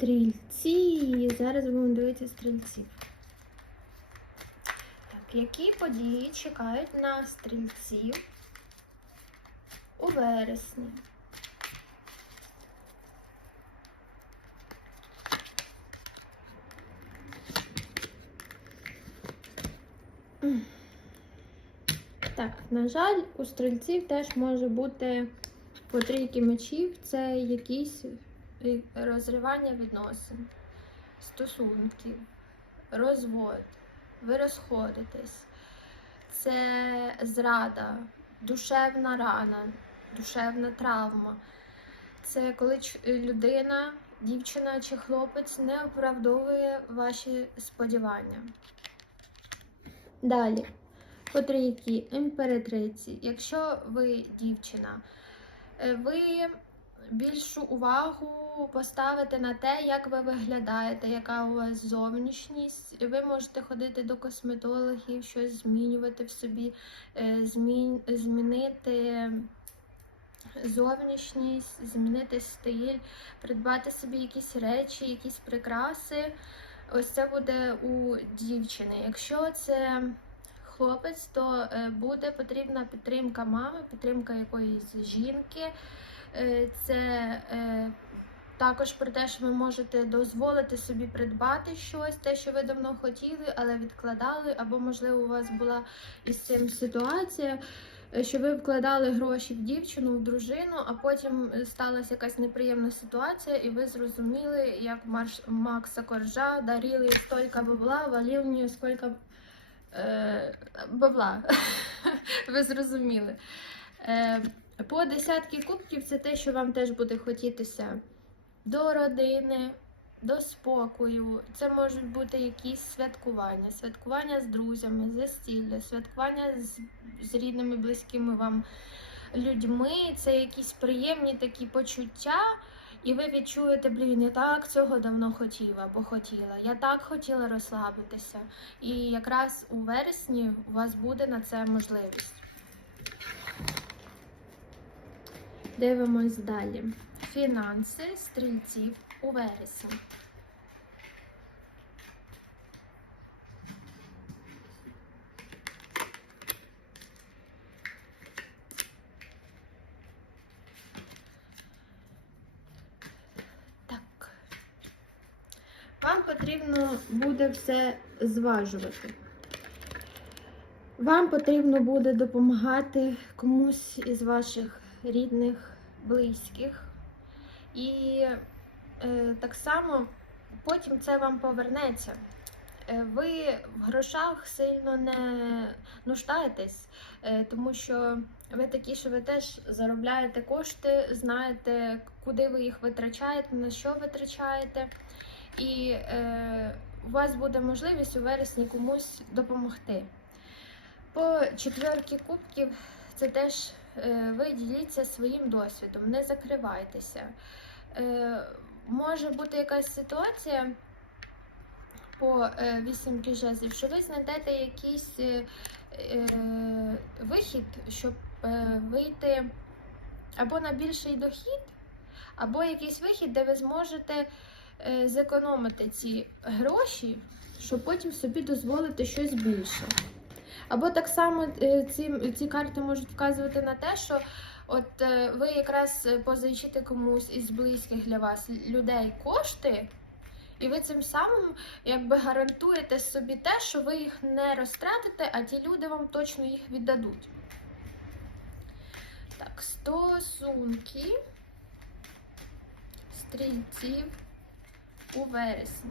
Стрільці. Зараз будемо дивитися стрільців. Так, які події чекають на стрільців у вересні? Так, на жаль, у стрільців теж може бути по трійки мечів. Це якісь розривання відносин, стосунків, розвод, ви розходитесь. Це зрада, душевна рана, душевна травма. Це коли людина, дівчина чи хлопець не оправдовує ваші сподівання. Далі. По імператриці. Якщо ви дівчина, е, ви більшу увагу поставите на те, як ви виглядаєте, яка у вас зовнішність. Ви можете ходити до косметологів, щось змінювати в собі, е, змін, змінити зовнішність, змінити стиль, придбати собі якісь речі, якісь прикраси. Ось це буде у дівчини. Якщо це хлопець, то е, буде потрібна підтримка мами, підтримка якоїсь жінки. Е, Це е, також про те, що ви можете дозволити собі придбати щось, те, що ви давно хотіли, але відкладали, або, можливо, у вас була із цим ситуація, е, що ви вкладали гроші в дівчину, в дружину, а потім сталася якась неприємна ситуація, і ви зрозуміли, як Марш Макса Коржа дарили стільки бабла, валив в нього скільки е, бабла. ви зрозуміли. По десятки кубків це те, що вам теж буде хотітися до родини, до спокою. Це можуть бути якісь святкування, святкування з друзями, застілля, святкування з, з рідними, близькими вам людьми. Це якісь приємні такі почуття. І ви відчуєте, блін, я так цього давно хотіла або хотіла. Я так хотіла розслабитися. І якраз у вересні у вас буде на це можливість. Дивимось далі. Фінанси стрільців у вересні. Так. Вам потрібно буде все зважувати. Вам потрібно буде допомагати комусь із ваших рідних, близьких. І е, так само потім це вам повернеться. Е, ви в грошах сильно не нуждаєтесь, е, тому що ви такі, що ви теж заробляєте кошти, знаєте, куди ви їх витрачаєте, на що витрачаєте. І е, у вас буде можливість у вересні комусь допомогти. По четверки кубків це теж ви діліться своїм досвідом, не закривайтеся. Е, може бути якась ситуація по е, вісімки жезлів, що ви знайдете якийсь е, е, вихід, щоб е, вийти або на більший дохід, або якийсь вихід, де ви зможете е, зекономити ці гроші, щоб потім собі дозволити щось більше. Або так само е, ці, ці карти можуть вказувати на те, що от е, ви якраз е, позичите комусь із близьких для вас людей кошти, і ви цим самим якби гарантуєте собі те, що ви їх не розтратите, а ті люди вам точно їх віддадуть. Так, стосунки стрільців у вересні.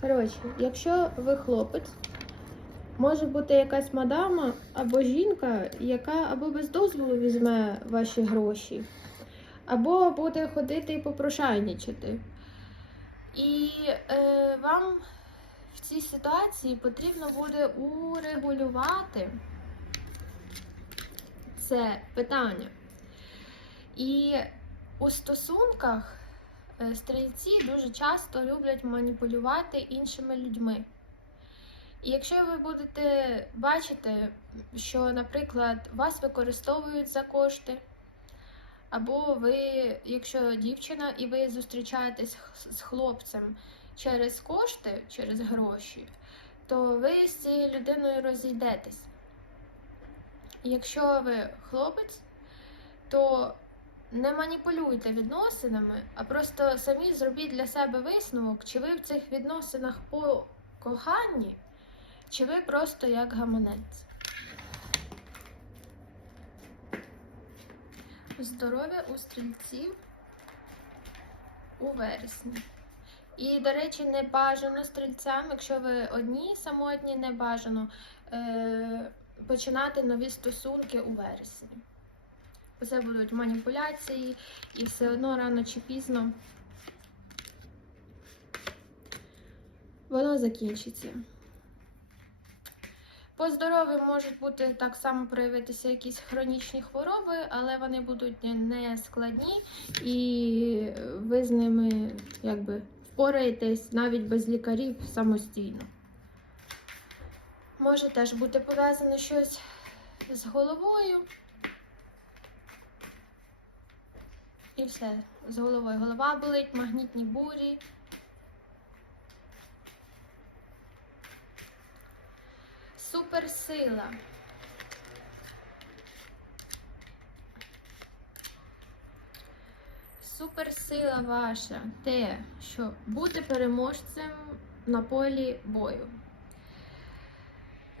Коротше, якщо ви хлопець, може бути якась мадама або жінка, яка або без дозволу візьме ваші гроші, або буде ходити і попрошайничати. І е, вам в цій ситуації потрібно буде урегулювати це питання. І у стосунках стрільці дуже часто люблять маніпулювати іншими людьми. І якщо ви будете бачити, що, наприклад, вас використовують за кошти, або ви, якщо дівчина, і ви зустрічаєтесь з хлопцем через кошти, через гроші, то ви з цією людиною розійдетесь. Якщо ви хлопець, то не маніпулюйте відносинами, а просто самі зробіть для себе висновок, чи ви в цих відносинах по коханні, чи ви просто як гаманець. Здоров'я у стрільців у вересні. І, до речі, не бажано стрільцям, якщо ви одні самотні, не бажано е- починати нові стосунки у вересні. Це будуть маніпуляції, і все одно рано чи пізно воно закінчиться. По здоров'ю можуть бути так само проявитися якісь хронічні хвороби, але вони будуть не складні, і ви з ними якби впораєтесь навіть без лікарів самостійно. Може теж бути пов'язане щось з головою. І все. З головою. Голова болить, магнітні бурі. Суперсила. Суперсила ваша те, що бути переможцем на полі бою.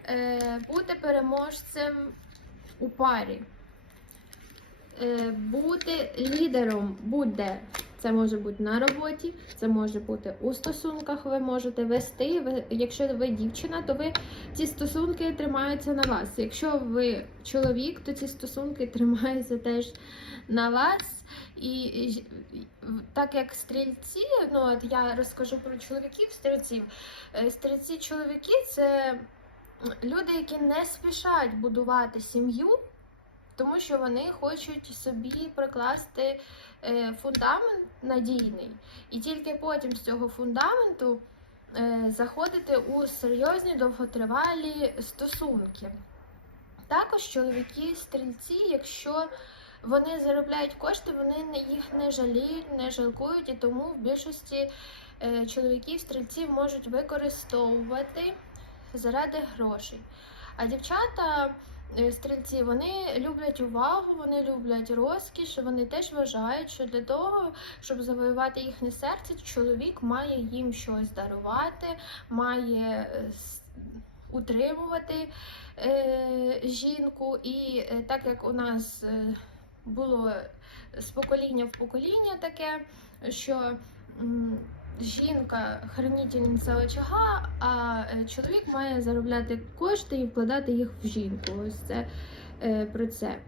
Е, бути переможцем у парі. Е, бути лідером будь-де. Це може бути на роботі, це може бути у стосунках. Ви можете вести. Якщо ви дівчина, то ви ці стосунки тримаються на вас. Якщо ви чоловік, то ці стосунки тримаються теж на вас. І, так як стрільці, ну от я розкажу про чоловіків стрільців. Е, Стрільці чоловіки це люди, які не спішать будувати сім'ю, тому що вони хочуть собі прикласти е, фундамент надійний, і тільки потім з цього фундаменту е, заходити у серйозні довготривалі стосунки. Також чоловіки стрільці, якщо вони заробляють кошти, вони їх не жаліють, не жалкують, і тому в більшості е, чоловіків стрільці можуть використовувати заради грошей. А дівчата стрільці вони люблять увагу, вони люблять розкіш. Вони теж вважають, що для того, щоб завоювати їхнє серце, чоловік має їм щось дарувати, має е, утримувати е, жінку. І е, так як у нас е, було з покоління в покоління таке, що жінка хранительниця очага, а е, чоловік має заробляти кошти і вкладати їх в жінку. Ось це е, про це.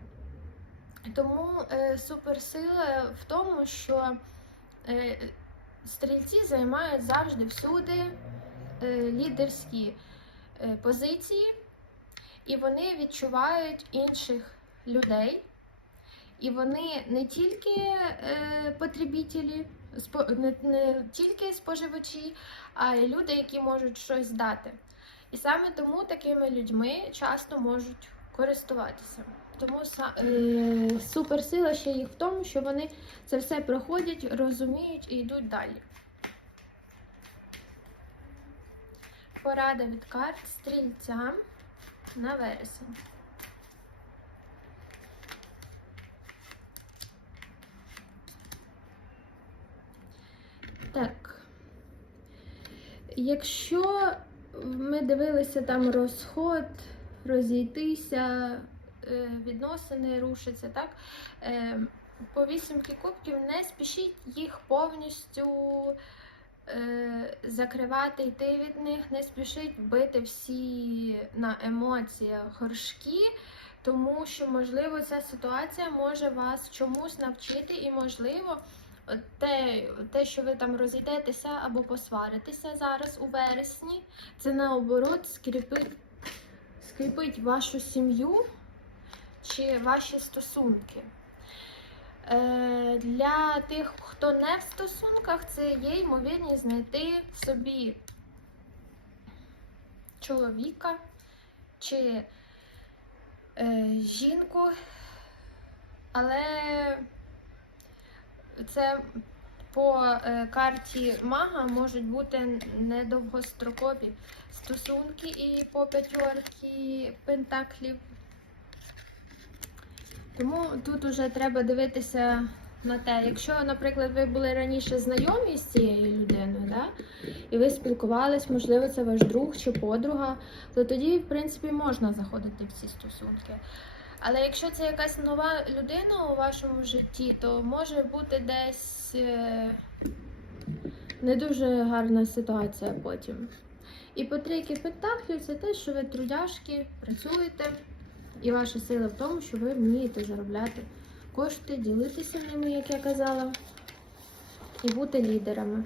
Тому е, суперсила в тому, що стрільці займають завжди всюди лідерські позиції, і вони відчувають інших людей. І вони не тільки е, потребітелі, не, не тільки споживачі, а й люди, які можуть щось дати. І саме тому такими людьми часто можуть користуватися. Тому е, суперсила ще їх в тому, що вони це все проходять, розуміють і йдуть далі. Порада від карт стрільцям на вересень. Так. Якщо ми дивилися там розход, розійтися, е, відносини рушаться, так? Е, По вісімки кубків не спішіть їх повністю е, закривати, йти від них, не спішіть бити всі на емоціях горшки, тому що, можливо, ця ситуація може вас чомусь навчити, і, можливо, те, те, що ви там розійдетеся або посваритеся зараз у вересні, це наоборот скріпить, скріпить вашу сім'ю чи ваші стосунки. Е, Для тих, хто не в стосунках, це є ймовірність знайти собі чоловіка чи е, жінку, але це по е, карті мага можуть бути недовгострокові стосунки і по п'ятьорки пентаклів. Тому тут уже треба дивитися на те, якщо, наприклад, ви були раніше знайомі з цією людиною, да? і ви спілкувались, можливо, це ваш друг чи подруга, то тоді, в принципі, можна заходити в ці стосунки. Але якщо це якась нова людина у вашому житті, то може бути десь е, не дуже гарна ситуація потім. І по трійки пентаклів це те, що ви трудяшки, працюєте, і ваша сила в тому, що ви вмієте заробляти кошти, ділитися ними, як я казала, і бути лідерами.